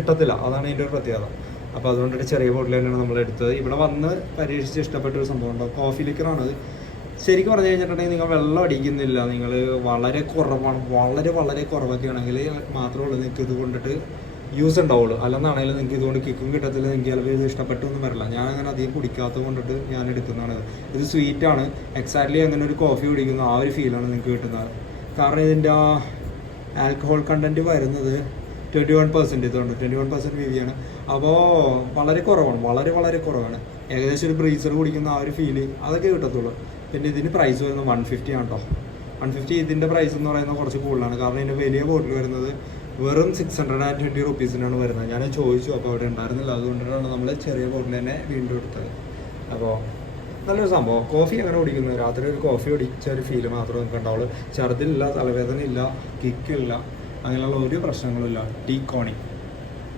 കിട്ടത്തില്ല. അതാണ് ഇതിൻ്റെ ഒരു പ്രത്യേകത. അപ്പോൾ അതുകൊണ്ടൊരു ചെറിയ ബോട്ടിൽ തന്നെയാണ് നമ്മൾ എടുത്തത്. ഇവിടെ വന്ന് പരീക്ഷിച്ച് ഇഷ്ടപ്പെട്ട ഒരു സംഭവം ഉണ്ടാവും. കോഫി ലിക്കറാണത്. ശരിക്കും പറഞ്ഞു കഴിഞ്ഞിട്ടുണ്ടെങ്കിൽ നിങ്ങൾ വെള്ളം അടിക്കുന്നില്ല, നിങ്ങൾ വളരെ കുറവാണ്, വളരെ കുറവൊക്കെ ആണെങ്കിൽ മാത്രമേ ഉള്ളൂ നിങ്ങൾക്ക് ഇത് കൊണ്ടിട്ട് യൂസ് ഉണ്ടാവുള്ളൂ. അല്ലെന്നാണെങ്കിലും നിങ്ങൾക്ക് ഇതുകൊണ്ട് കിക്കും കിട്ടത്തില്ല. നിങ്ങൾക്ക് ചിലപ്പോൾ ഇത് ഇഷ്ടപ്പെട്ടൊന്നും വരില്ല. ഞാൻ അങ്ങനെ അധികം കുടിക്കാത്തത് കൊണ്ടിട്ട് ഞാൻ എടുക്കുന്നതാണ്. ഇത് സ്വീറ്റാണ്. എക്സാക്ട്ലി അങ്ങനെ ഒരു കോഫി കുടിക്കുന്ന ആ ഒരു ഫീലാണ് നിങ്ങൾക്ക് കിട്ടുന്നത്. കാരണം ഇതിൻ്റെ ആ ആൽക്കഹോൾ കണ്ടൻറ്റ് വരുന്നത് 21% ഇതുണ്ട്. 21% വീതിയാണ്. അപ്പോൾ വളരെ കുറവാണ്, വളരെ കുറവാണ്. ഏകദേശം ഒരു ബ്രീസർ കുടിക്കുന്ന ആ ഒരു ഫീല് അതൊക്കെ കിട്ടത്തുള്ളൂ. പിന്നെ ഇതിന് പ്രൈസ് വരുന്നത് 150 ആണ് കേട്ടോ. 150. ഇതിൻ്റെ പ്രൈസ് എന്ന് പറയുന്നത് കുറച്ച് കൂടുതലാണ്. കാരണം ഇതിൻ്റെ വലിയ ബോട്ടിൽ വരുന്നത് വെറും 620 റുപ്പീസിനാണ് വരുന്നത്. ഞാൻ ചോദിച്ചു, അപ്പോൾ അവിടെ ഉണ്ടായിരുന്നില്ല. അതുകൊണ്ടാണ് നമ്മൾ ചെറിയ ബോട്ടിൽ തന്നെ വീണ്ടും എടുത്തത്. അപ്പോൾ നല്ലൊരു സംഭവം. കോഫി അങ്ങനെ കുടിക്കുന്നത് രാത്രി ഒരു കോഫി കുടിച്ച ഒരു ഫീല് മാത്രമേ നമുക്ക് ഉണ്ടാവുള്ളൂ. ഛർദിലില്ല, തലവേദന ഇല്ല, കിക്കില്ല, അങ്ങനെയുള്ള ഒരു പ്രശ്നങ്ങളുമില്ല. ടീ കോണി.